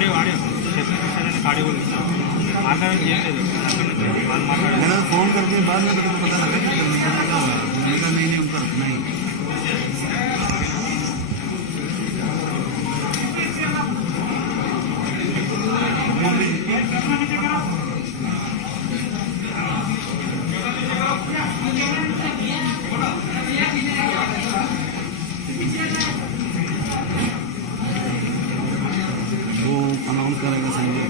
मैंने फोन करके बाद में तो पता लगा कि नहीं उनका रखना ही। वो अनाउंस करेगा संजय।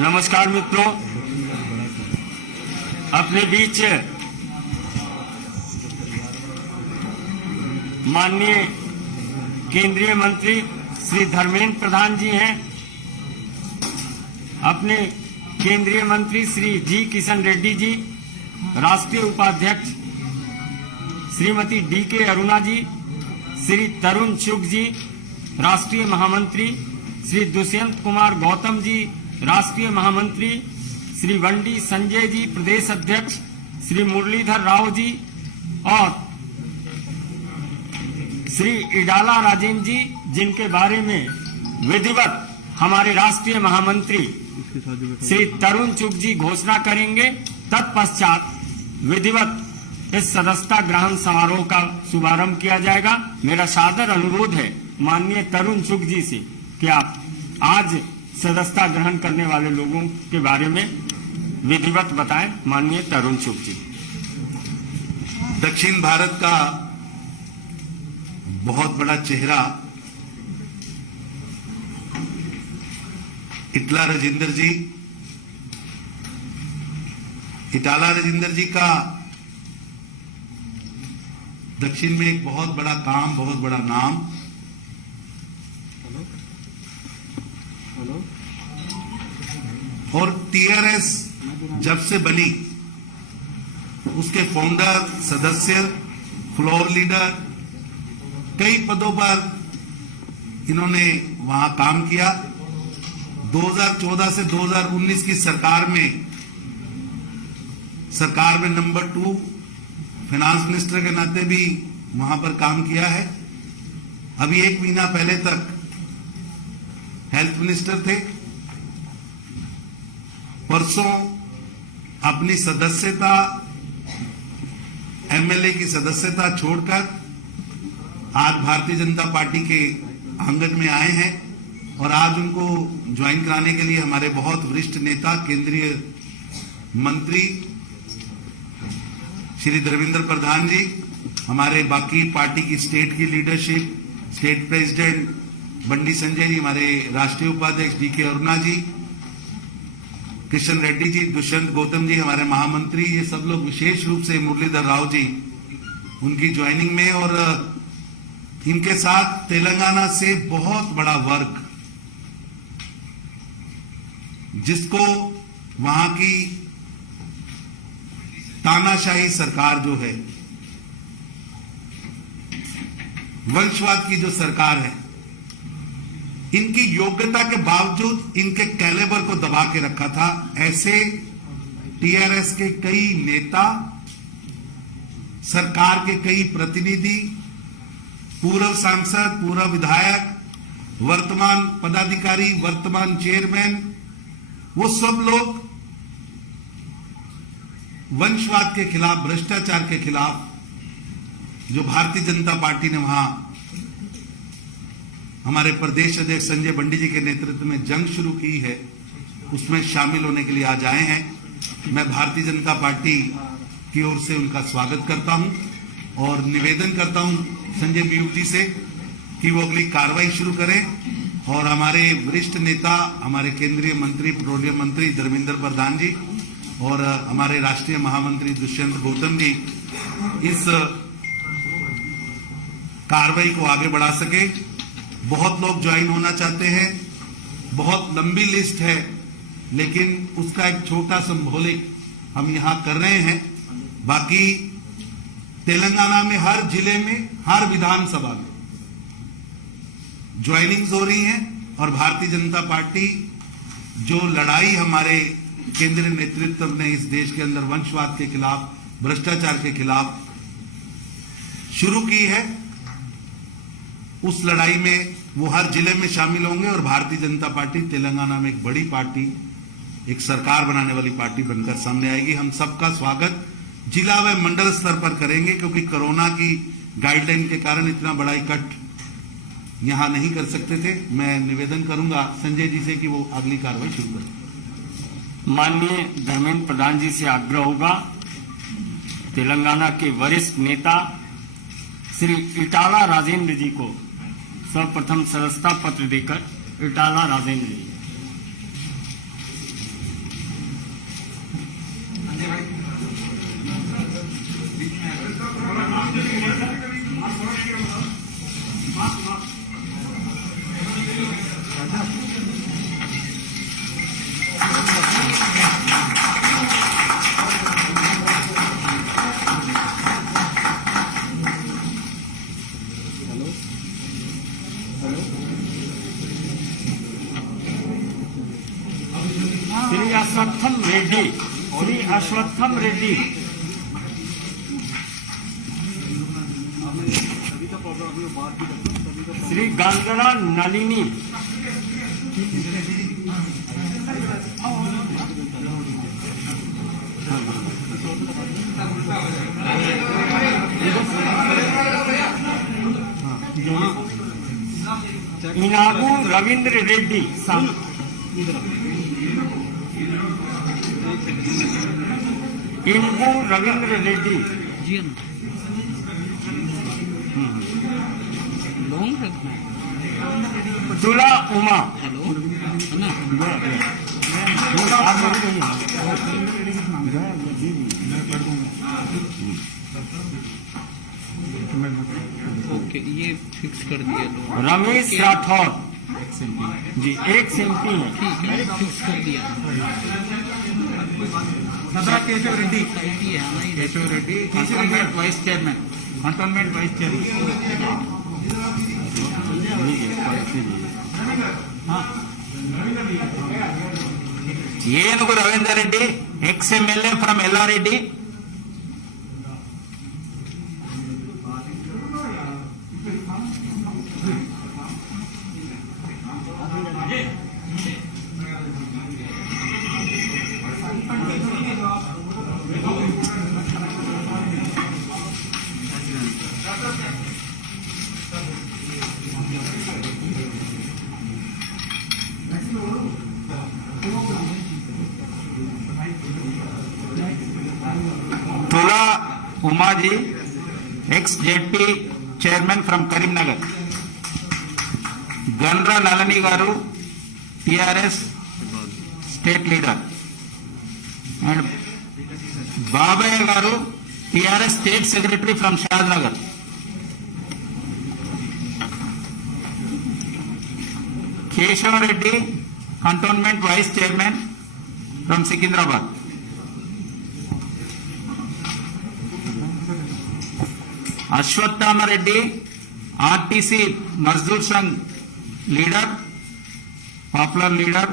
नमस्कार मित्रों, अपने बीच माननीय केंद्रीय मंत्री श्री धर्मेंद्र प्रधान जी हैं। अपने केंद्रीय मंत्री श्री जी किशन रेड्डी जी, राष्ट्रीय उपाध्यक्ष श्रीमती डी.के. अरुणा जी, श्री तरुण चुग जी, राष्ट्रीय महामंत्री श्री दुष्यंत कुमार गौतम जी, राष्ट्रीय महामंत्री श्री वंडी संजय जी, प्रदेश अध्यक्ष श्री मुरलीधर राव जी और श्री इडाला राजेंद्र जी, जिनके बारे में विधिवत हमारे राष्ट्रीय महामंत्री श्री तरुण चुग जी घोषणा करेंगे। तत्पश्चात विधिवत इस सदस्यता ग्रहण समारोह का शुभारंभ किया जाएगा। मेरा सादर अनुरोध है माननीय तरुण चुग जी से कि आप आज सदस्यता ग्रहण करने वाले लोगों के बारे में विधिवत बताएं। माननीय तरुण चुग जी। दक्षिण भारत का बहुत बड़ा चेहरा इटाला राजेंद्र जी का दक्षिण में एक बहुत बड़ा काम, बहुत बड़ा नाम। और टीआरएस जब से बनी उसके फाउंडर, सदस्य, फ्लोर लीडर, कई पदों पर इन्होंने वहां काम किया। 2014 से 2019 की सरकार में नंबर 2 फाइनेंस मिनिस्टर के नाते भी वहां पर काम किया है। अभी 1 महीना पहले तक हेल्थ मिनिस्टर थे। परसों अपनी सदस्यता, एमएलए की सदस्यता छोड़कर आज भारतीय जनता पार्टी के आंगन में आए हैं और आज उनको ज्वाइन कराने के लिए हमारे बहुत वरिष्ठ नेता, केंद्रीय मंत्री श्री धर्मेंद्र प्रधान जी, हमारे बाकी पार्टी की स्टेट की लीडरशिप, स्टेट प्रेसिडेंट बंडी संजय जी, हमारे राष्ट्रीय उपाध्यक्ष डी.के. अरुणा जी, किशन रेड्डी जी, दुष्यंत गौतम जी, हमारे महामंत्री, ये सब लोग, विशेष रूप से मुरलीधर राव जी उनकी ज्वाइनिंग में, और इनके साथ तेलंगाना से बहुत बड़ा वर्ग, जिसको वहां की तानाशाही सरकार जो है, वंशवाद की जो सरकार है, इनकी योग्यता के बावजूद इनके कैलेबर को दबा के रखा था। ऐसे टीआरएस के कई नेता, सरकार के कई प्रतिनिधि, पूर्व सांसद, पूर्व विधायक, वर्तमान पदाधिकारी, वर्तमान चेयरमैन, वो सब लोग वंशवाद के खिलाफ, भ्रष्टाचार के खिलाफ, जो भारतीय जनता पार्टी ने वहां हमारे प्रदेश अध्यक्ष संजय बंडी जी के नेतृत्व में जंग शुरू की है, उसमें शामिल होने के लिए आज आए हैं। मैं भारतीय जनता पार्टी की ओर से उनका स्वागत करता हूं और निवेदन करता हूं संजय बीयू जी से कि वो अगली कार्रवाई शुरू करें और हमारे वरिष्ठ नेता, हमारे केंद्रीय मंत्री, पेट्रोलियम मंत्री धर्मेंद्र प्रधान जी और हमारे राष्ट्रीय महामंत्री दुष्यंत गौतम जी इस कार्रवाई को आगे बढ़ा सके। बहुत लोग ज्वाइन होना चाहते हैं, बहुत लंबी लिस्ट है लेकिन उसका एक छोटा सिंबॉलिक हम यहां कर रहे हैं। बाकी तेलंगाना में हर जिले में, हर विधानसभा में ज्वाइनिंग्स हो रही हैं और भारतीय जनता पार्टी जो लड़ाई हमारे केंद्रीय नेतृत्व ने इस देश के अंदर वंशवाद के खिलाफ, भ्रष्टाचार के खिलाफ शुरू की है, उस लड़ाई में वो हर जिले में शामिल होंगे और भारतीय जनता पार्टी तेलंगाना में एक बड़ी पार्टी, एक सरकार बनाने वाली पार्टी बनकर सामने आएगी। हम सबका स्वागत जिला व मंडल स्तर पर करेंगे, क्योंकि कोरोना की गाइडलाइन के कारण इतना बड़ा इकट्ठ यहां नहीं कर सकते थे। मैं निवेदन करूंगा संजय जी से कि वो अगली कार्रवाई शुरू करें। माननीय धर्मेंद्र प्रधान जी से आग्रह होगा तेलंगाना के वरिष्ठ नेता श्री इटाला राजेंद्र जी को सर्वप्रथम सदस्यता पत्र देकर, इटाला राजेंद्र जी। श्री अश्वत्थम रेड्डी, श्री अश्वत्थम रेड्डी, श्री गंगरा नलिनी, इनागू रविंद्र रेड्डी, इनगू रविंद्र रेड्डी, तुला उमा, ओके, ये फिक्स कर दिया तो रमेश राठौर जी, एक एमपी है, ठीक है, फिक्स कर दिया। Keshav Reddy, Keshav Reddy cantonment vice chairman, cantonment vice chairman. Enugu Ravinder Reddy, ex MLA from Yellareddy. Tula Umaji, ex ZP chairman from Karimnagar. Gandra Nalini garu, TRS state leader. And Babayya garu, TRS state secretary from Shahnagar. Keshav Reddy, cantonment vice chairman from Secunderabad. Ashwathama Reddy, RTC Mazdoor Sangh leader, popular leader.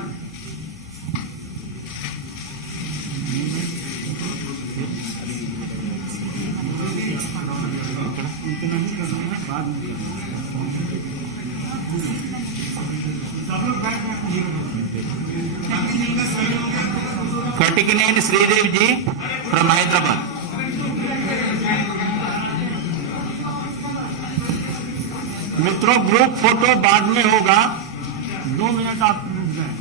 Katikaneni Sridev ji from Hyderabad. मित्रों, group photo बाद में होगा, 2 मिनट आप रुक जाएं।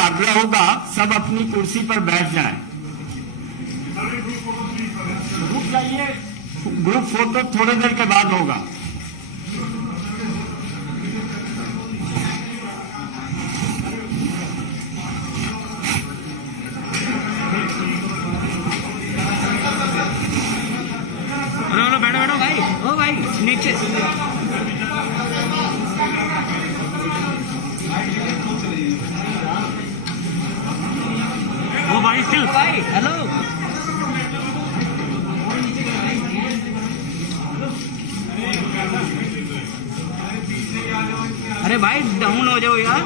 आग्रह होगा सब अपनी कुर्सी पर बैठ जाएं। रुक जाइए, ग्रुप फोटो थोड़ी देर के बाद होगा। हेलो बैठो बैठो भाई, ओ भाई नीचे। ओ भाई चिल भाई, हेलो। अरे भाई डाउन हो जाओ यार।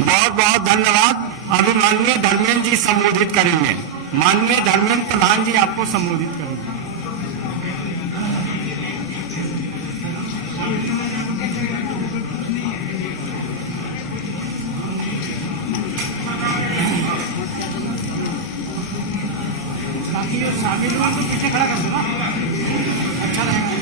बहुत बहुत धन्यवाद। अभी माननीय धर्मेंद्र जी संबोधित करेंगे। माननीय धर्मेंद्र प्रधान जी आपको संबोधित करेंगे। पीछे खड़ा कर दो ना, अच्छा रहेगा।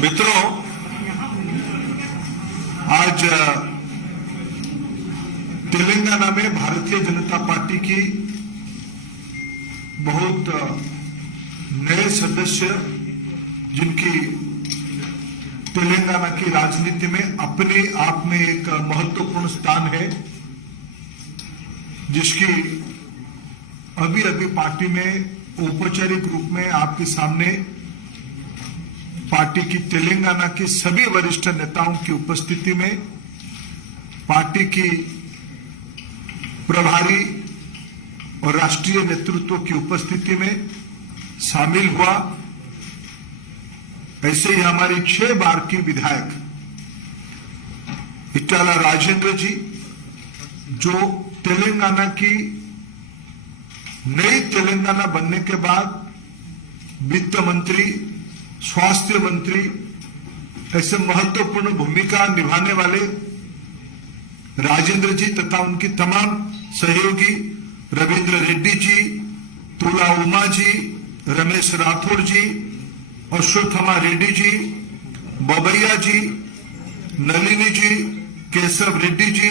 मित्रों, आज तेलंगाना में भारतीय जनता पार्टी की बहुत नए सदस्य, जिनकी तेलंगाना की राजनीति में अपने आप में एक महत्वपूर्ण स्थान है, जिसकी अभी अभी पार्टी में औपचारिक रूप में आपके सामने पार्टी की तेलंगाना के सभी वरिष्ठ नेताओं की उपस्थिति में, पार्टी की प्रभारी और राष्ट्रीय नेतृत्व की उपस्थिति में शामिल हुआ। ऐसे ही हमारी 6 बार की विधायक इटाला राजेंद्र जी, जो तेलंगाना की नई तेलंगाना बनने के बाद वित्त मंत्री, स्वास्थ्य मंत्री, ऐसे महत्वपूर्ण भूमिका निभाने वाले राजेंद्र जी तथा उनकी तमाम सहयोगी रविंद्र रेड्डी जी, तुला उमा जी, रमेश राठौर जी, अश्वत्थमा रेड्डी जी, बबैया जी, नलिनी जी, केशव रेड्डी जी,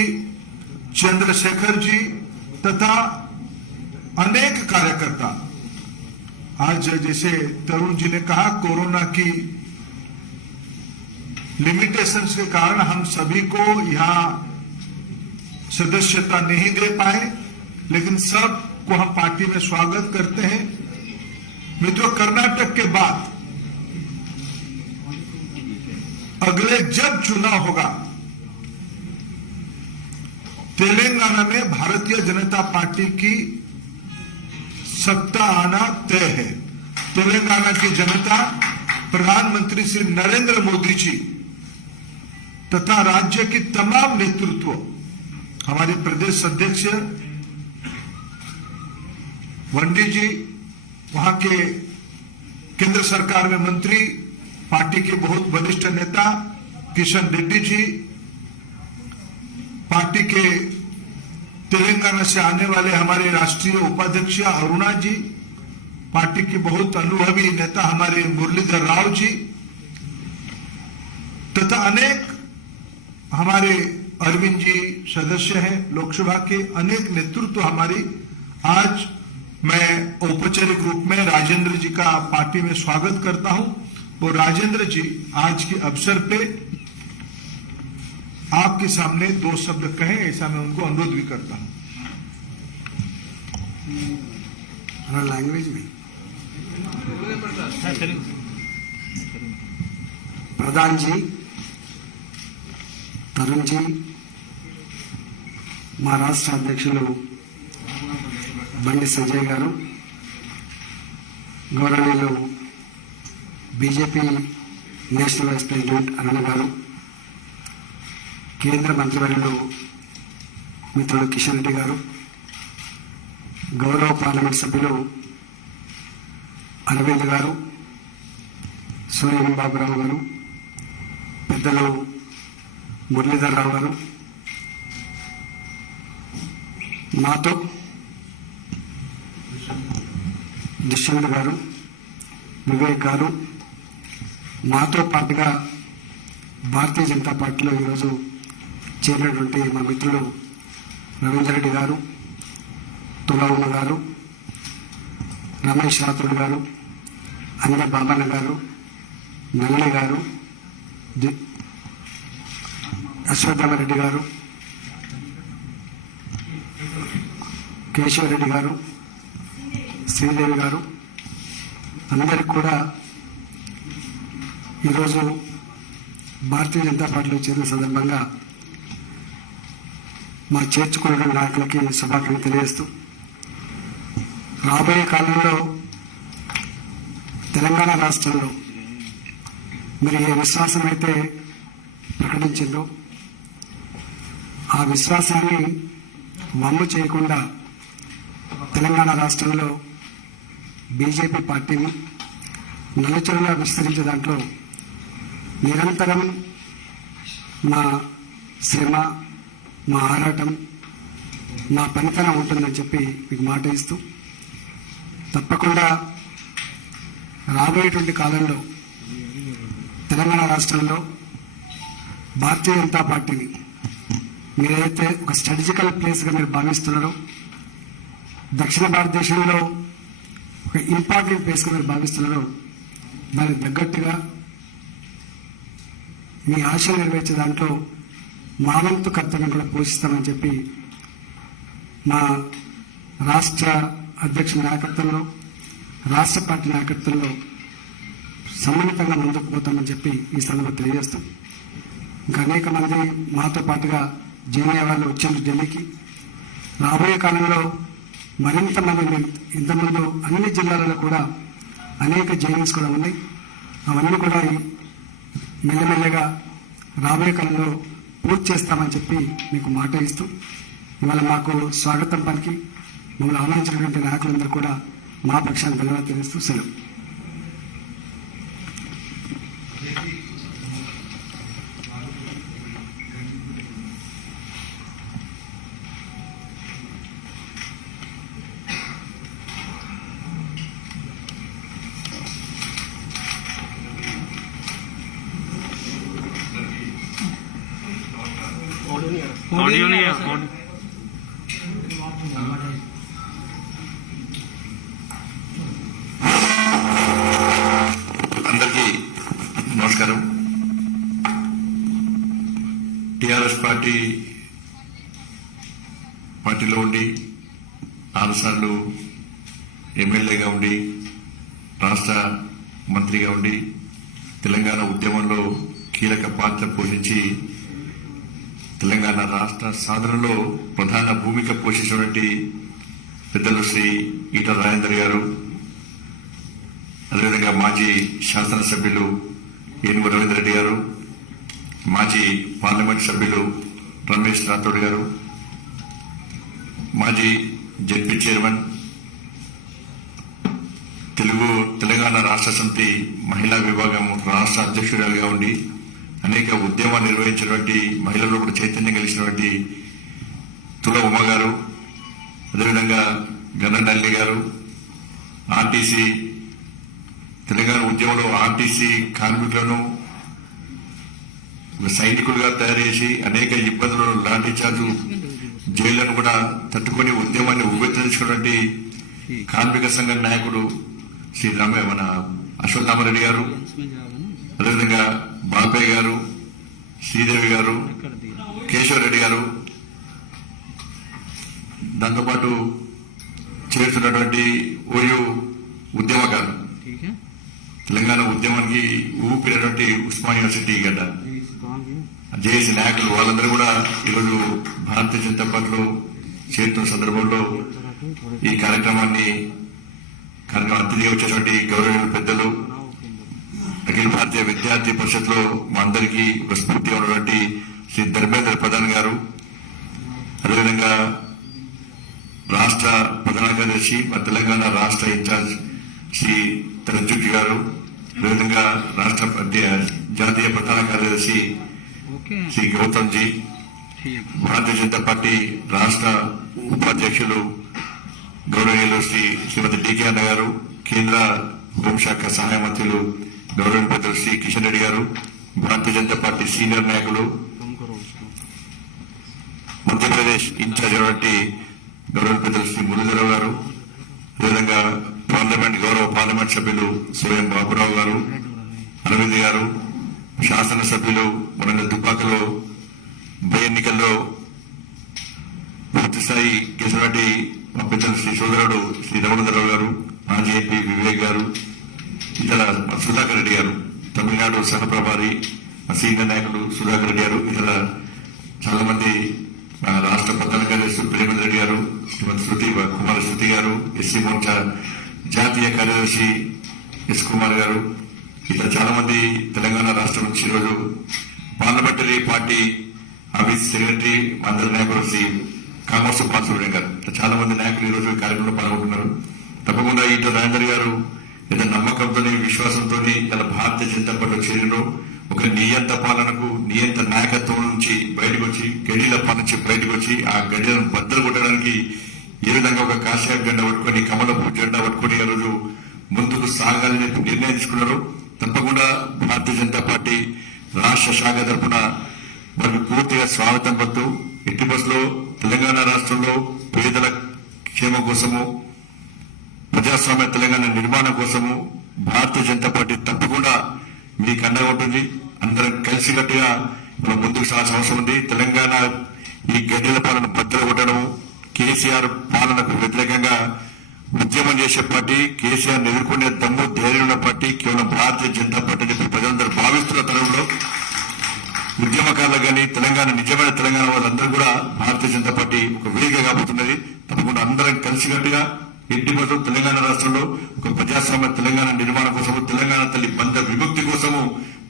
चंद्रशेखर जी तथा अनेक कार्यकर्ता। आज जैसे तरुण जी ने कहा, कोरोना की लिमिटेशंस के कारण हम सभी को यहां सदस्यता नहीं दे पाए, लेकिन सबको हम पार्टी में स्वागत करते हैं। मित्रों, कर्नाटक के बाद अगले जब चुनाव होगा, तेलंगाना में भारतीय जनता पार्टी की सत्ता आना तय है। तेलंगाना की जनता प्रधानमंत्री श्री नरेंद्र मोदी जी तथा राज्य की तमाम नेतृत्व, हमारे प्रदेश अध्यक्ष वंडी जी, वहां के केंद्र सरकार में मंत्री, पार्टी के बहुत वरिष्ठ नेता किशन रेड्डी जी, पार्टी के तेलंगाना से आने वाले हमारे राष्ट्रीय उपाध्यक्ष अरुणा जी, पार्टी के बहुत अनुभवी नेता हमारे मुरलीधर राव जी तथा अनेक हमारे अरविंद जी सदस्य हैं लोकसभा के, अनेक नेतृत्व हमारी। आज मैं औपचारिक रूप में राजेंद्र जी का पार्टी में स्वागत करता हूं और राजेंद्र जी आज के अवसर पे आपके सामने 2 शब्द कहें, ऐसा मैं उनको अनुरोध भी करता हूं। लैंग्वेज में प्रधान जी, तरुण जी, మా రాష్ట్ర అధ్యక్షులు బండి సంజయ్ గారు, గౌరవనీయులు బీజేపీ నేషనల్ వైస్ ప్రెసిడెంట్ అరుణ గారు, కేంద్ర మంత్రివర్యులు మిత్రులు కిషన్ రెడ్డి గారు, గౌరవ పార్లమెంట్ సభ్యులు అరవింద్ గారు, సూర్యం బాబురావు గారు, పెద్దలు మురళీధర్ రావు గారు, నాతో దుష్యంత్ గారు, వివేక్ గారు, నాతో పాటుగా భారతీయ జనతా పార్టీలో ఈరోజు చేరినటువంటి మా మిత్రులు రవీందర్ రెడ్డి గారు, తులవమ్మ గారు, రమేష్ రాథోడ్ గారు, అంజ బాబన్న గారు, నల్లి గారు, అశ్వత్థామరెడ్డి గారు, కేశవరెడ్డి గారు, శ్రీదేవి గారు, అందరికి కూడా ఈరోజు భారతీయ జనతా పార్టీలో చేరిన సందర్భంగా మా చేర్చుకున్న నాయకులకి శుభాకాంక్షలు తెలియజేస్తూ, రాబోయే కాలంలో తెలంగాణ రాష్ట్రంలో మీరు ఏ విశ్వాసం అయితే ప్రకటించిందో ఆ విశ్వాసాన్ని వమ్ము చేయకుండా తెలంగాణ రాష్ట్రంలో బీజేపీ పార్టీని నలుచరులా విస్తరించే దాంట్లో నిరంతరం మా శ్రమ, మా ఆరాటం, మా పనితనం ఉంటుందని చెప్పి మీకు మాట ఇస్తూ, తప్పకుండా రాబోయేటువంటి కాలంలో తెలంగాణ రాష్ట్రంలో భారతీయ జనతా పార్టీని మీరైతే ఒక స్ట్రాటజికల్ ప్లేస్గా మీరు భావిస్తున్నారో, దక్షిణ భారతదేశంలో ఒక ఇంపార్టెంట్ ప్లేస్గా మీరు భావిస్తున్నారో, దానికి తగ్గట్టుగా మీ ఆశలు నెరవేర్చే దాంట్లో మా వంతు కర్తవ్యం కూడా పోషిస్తామని చెప్పి మా రాష్ట్ర అధ్యక్షుల నాయకత్వంలో, రాష్ట్ర పార్టీ నాయకత్వంలో సమ్మిళితంగా ముందుకు పోతామని చెప్పి ఈ సందర్భంగా తెలియజేస్తాం. ఇంకా అనేక మంది మాతో పాటుగా జాయిన్ అయ్యే వాళ్ళు వచ్చారు ఢిల్లీకి. రాబోయే కాలంలో మరింత మంది, ఇంతకుముందు అన్ని జిల్లాలలో కూడా అనేక జాయినింగ్స్ కూడా ఉన్నాయి. అవన్నీ కూడా మెల్లమెల్లగా రాబోయే కాలంలో పూర్తి చేస్తామని చెప్పి మీకు మాట ఇస్తూ, ఇవాళ మాకు స్వాగతం పలికి మమ్మల్ని ఆహ్వానించినటువంటి నాయకులందరూ కూడా మా పక్షాన్ని ధన్యవాదాలు తెలుస్తూ సెలవు. ऑडियो नहीं है ऑडियो అందరికీ నమస్కారం. టిఆర్ఎస్ పార్టీలో ఉండి 6 సార్లు ఎమ్మెల్యేగా ఉండి రాష్ట్ర మంత్రిగా ఉండి తెలంగాణ ఉద్యమంలో కీలక పాత్ర పోషించి తెలంగాణ రాష్ట్ర సాధనలో ప్రధాన భూమిక పోషించినటువంటి పెద్దలు శ్రీ ఈటల రాజేందర్ గారు, అదేవిధంగా మాజీ శాసనసభ్యులు ఏనుగు రవీందర్ రెడ్డి గారు, మాజీ పార్లమెంట్ సభ్యులు రమేష్ రాథోడ్ గారు, మాజీ జెడ్పీ చైర్మన్, తెలంగాణ రాష్ట్ర సమితి మహిళా విభాగం రాష్ట్ర అధ్యక్షురాలుగా ఉండి అనేక ఉద్యమాలు నిర్వహించినటువంటి, మహిళల్లో కూడా చైతన్యం కలిసినటువంటి తుల ఉమ్మ గారు, అదేవిధంగా గన్ననల్లి గారు, ఆర్టీసీ తెలంగాణ ఉద్యమంలో ఆర్టీసీ కార్మికులను సైనికులుగా తయారు చేసి అనేక ఇబ్బందులను, లాఠీ చార్జు, జైళ్లను కూడా తట్టుకొని ఉద్యమాన్ని ఉవ్వెత్తించుకున్నటువంటి కార్మిక సంఘ నాయకుడు శ్రీ మన అశ్వత్థామరెడ్డి గారు, అదేవిధంగా బాపయ్య గారు, శ్రీదేవి గారు, కేశవరెడ్డి గారు, దాంతోపాటు చేరుతున్నటువంటి ఓయూ ఉద్యమకారు, తెలంగాణ ఉద్యమానికి ఊపినటువంటి ఉస్మాన్ యూనివర్సిటీ గడ్డ జేఏసీ నాయకులు, వాళ్ళందరూ కూడా ఈరోజు భారతీయ జనతా పార్టీలో చేరుతున్న సందర్భంలో ఈ కార్యక్రమాన్ని అతిథిగా వచ్చేటువంటి గౌరవ పెద్దలు, అఖిల భారతీయ విద్యార్థి పరిషత్ లో మా అందరికీ ఒక స్ఫూర్తిగా ఉన్నటువంటి శ్రీ ధర్మేంద్ర ప్రధాన్ గారు, అదేవిధంగా రాష్ట్ర ప్రధాన కార్యదర్శి, మా తెలంగాణ రాష్ట్ర ఇన్ఛార్జ్ శ్రీ తరంజుకి గారు, అదేవిధంగా రాష్ట్ర జాతీయ ప్రధాన కార్యదర్శి శ్రీ గౌతమ్ జీ, భారతీయ జనతా పార్టీ రాష్ట్ర ఉపాధ్యక్షులు గౌరవనీయులు శ్రీమతి డికే అన్న గారు, కేంద్ర హోంశాఖ సహాయ మంత్రులు గౌరవ పెద్దలు శ్రీ కిషన్ రెడ్డి గారు, భారతీయ జనతా పార్టీ సీనియర్ నాయకులు, మధ్యప్రదేశ్ ఇన్ఛార్జ్ అయినటువంటి గౌరవ పెద్దలు శ్రీ మురళీధరరావు గారు, అదేవిధంగా గౌరవ పార్లమెంట్ సభ్యులు సోయం బాబురావు గారు, అరవింద్ గారు, శాసనసభ్యులు మన దుబ్బాకలో ఉప ఎన్నికల్లో పూర్తిస్థాయి గెలిచినటువంటి మా పెద్దలు శ్రీ సోదరుడు శ్రీ రమణధరరావు గారు, మాజీ ఎంపీ వివేక్ గారు, ఇతర సుధాకర్ రెడ్డి గారు, తమిళనాడు సహప్రభారి సీనియర్ నాయకులు సుధాకర్ రెడ్డి గారు, ఇతర చాలా మంది రాష్ట్ర ప్రధాన కార్యదర్శి ప్రేమేంద్ర రెడ్డి గారు, శ్రీమతి కుమార శృతి గారు, ఎస్సీ మోర్చా జాతీయ కార్యదర్శి ఎస్ కుమార్ గారు, ఇతర చాలా మంది తెలంగాణ రాష్ట్రం నుంచి ఈరోజు పార్లమెంటరీ పార్టీ ఆఫీస్ సెక్రటరీ అందరి నాయకులు శ్రీ కామర్స్ బాలసుబ్రహ్మణ్యం గారు, చాలా మంది నాయకులు ఈరోజు ఈ కార్యక్రమంలో పాల్గొంటున్నారు. తప్పకుండా ఈటల రాజేందర్ గారు ఏదో నమ్మకంతో విశ్వాసంతో ఇలా భారతీయ జనతా పార్టీలో చేరిలో ఒక నియంత పాలనకు నియంత నాయకత్వం నుంచి బయటకు వచ్చి గడిల పాలన నుంచి బయటకు వచ్చి ఆ గడిలను బద్దలు కొట్టడానికి ఏ విధంగా ఒక కాషాయ జెండా పట్టుకొని కమలపు జెండా పట్టుకొని ఈ రోజు ముందుకు సాగాలని నిర్ణయం తీసుకున్నారు. తప్పకుండా భారతీయ జనతా పార్టీ రాష్ట్ర శాఖ తరఫున వారికి పూర్తిగా స్వాగతం పడుతూ ఎట్టి బస్సులో తెలంగాణ రాష్ట్రంలో పేదల క్షేమం కోసము ప్రజాస్వామ్య తెలంగాణ నిర్మాణం కోసము భారతీయ జనతా పార్టీ తప్పకుండా మీకు అండగా ఉంటుంది. అందరం కలిసికట్టుగా మనం ముందుకు సాగాల్సిన అవసరం ఉంది. తెలంగాణ ఈ గడ్డల పాలన బద్దలు కొట్టడం, కేసీఆర్ పాలనకు వ్యతిరేకంగా ఉద్యమం చేసే పార్టీ, కేసీఆర్ ఎదుర్కొనే దమ్ము ధైర్యం ఉన్న పార్టీ కేవలం భారతీయ జనతా పార్టీ అని ప్రజలందరూ భావిస్తున్న తరంలో ఉద్యమకారులకు కానీ తెలంగాణ నిజమైన తెలంగాణ వాళ్ళందరూ కూడా భారతీయ జనతా పార్టీ ఒక వేదిక కాబోతున్నది. తప్పకుండా అందరం కలిసికట్టుగా ఎట్టి బస్సు తెలంగాణ రాష్ట్రంలో ఒక ప్రజాస్వామ్య తెలంగాణ నిర్మాణం కోసము, తెలంగాణ తల్లి బంధ విముక్తి కోసము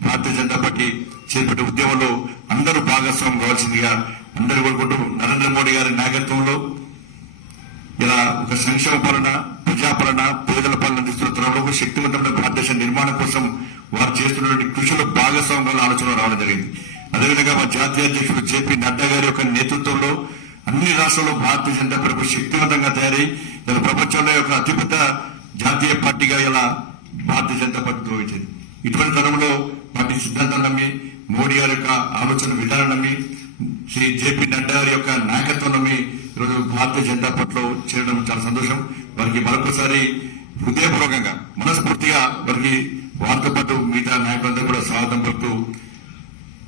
భారతీయ జనతా పార్టీ చేపట్టే ఉద్యమంలో అందరూ భాగస్వామ్యం కావాల్సిందిగా అందరూ కోరుకుంటూ నరేంద్ర మోడీ గారి నాయకత్వంలో ఇలా ఒక సంక్షేమ పాలన, ప్రజాపాలన, పేదల పాలన అందిస్తున్న తరంలో ఒక శక్తివంతమైన భారతదేశ నిర్మాణం కోసం వారు చేస్తున్నటువంటి కృషిలో భాగస్వామ్యాల ఆలోచన రావడం జరిగింది. అదేవిధంగా మా జాతీయ అధ్యక్షుడు జేపీ నడ్డా గారి యొక్క నేతృత్వంలో అన్ని రాష్ట్రాల్లో భారతీయ జనతా పార్టీ శక్తివంతంగా తయారై ఇలా ప్రపంచంలో ఒక అతిపెద్ద జాతీయ పార్టీగా ఇలా భారతీయ జనతా పార్టీ గౌరవించింది. ఇటువంటి తరంలో పార్టీ సిద్ధాంతాలు నమ్మి, మోడీ గారి యొక్క ఆలోచన విధానం నమ్మి, శ్రీ జేపీ నడ్డా గారి యొక్క నాయకత్వం నమ్మి ఈరోజు భారతీయ జనతా పార్టీలో చేరడం చాలా సంతోషం. వారికి మరొకసారి హృదయపూర్వకంగా మనస్ఫూర్తిగా వారికి వారితో పాటు మిగతా నాయకులందరూ కూడా స్వాగతం పలుకుతూ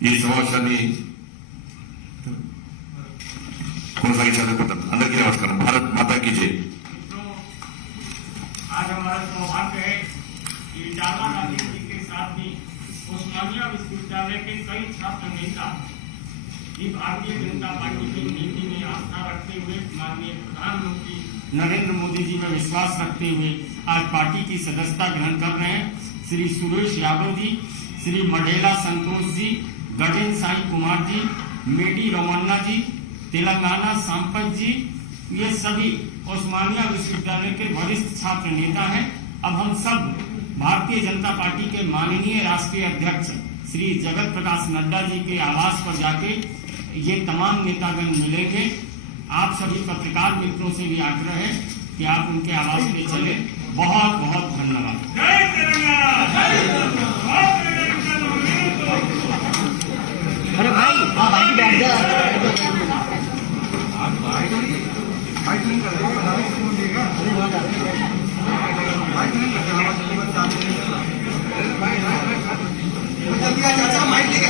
ఈ సమావేశాన్ని కొనసాగించాలనుకుంటాం. అందరికీ నమస్కారం. భారత్ మాతాకి జై. आज हमारा सौभाग्य है कि जामा गांधी जी के साथ भी उस्मानिया विश्वविद्यालय के कई छात्र नेता ये भारतीय जनता पार्टी की नीति में आस्था रखते हुए माननीय प्रधानमंत्री नरेंद्र मोदी जी में विश्वास रखते हुए आज पार्टी की सदस्यता ग्रहण कर रहे हैं। श्री सुरेश यादव जी, श्री मडेला संतोष जी, गजेंद्र साई कुमार जी, मेडी रमन्ना जी, तेलंगाना संपत जी, ये सभी उस्मानिया विश्वविद्यालय के वरिष्ठ छात्र नेता हैं। अब हम सब भारतीय जनता पार्टी के माननीय राष्ट्रीय अध्यक्ष श्री जगत प्रकाश नड्डा जी के आवास पर जाके ये तमाम नेतागण मिलेंगे। आप सभी पत्रकार मित्रों से भी आग्रह है कि आप उनके आवास पे चले। बहुत बहुत धन्यवाद। अरे भाई भाई बैठ जा। चाचा माइक लेके